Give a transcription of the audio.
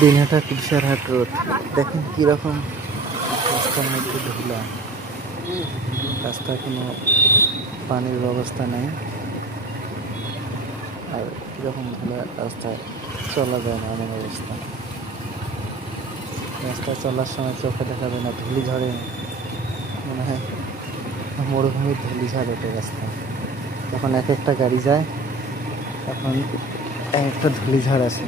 দিনহাটা কুশারহাট রোড দেখেন কীরকম রাস্তার মধ্যে ধুলা, রাস্তায় কোনো পানির ব্যবস্থা নেই আর কীরকম ধুলা, রাস্তায় চলা যায় না এমন অবস্থা। রাস্তায় চলার সময় চোখে দেখা যায় না, ধুলি ঝড়ে মনে হয় মরুভূমির ধুলি ঝড় ওঠে রাস্তায়। যখন এক একটা গাড়ি যায় তখন একটা ধুলি ঝড় আসে।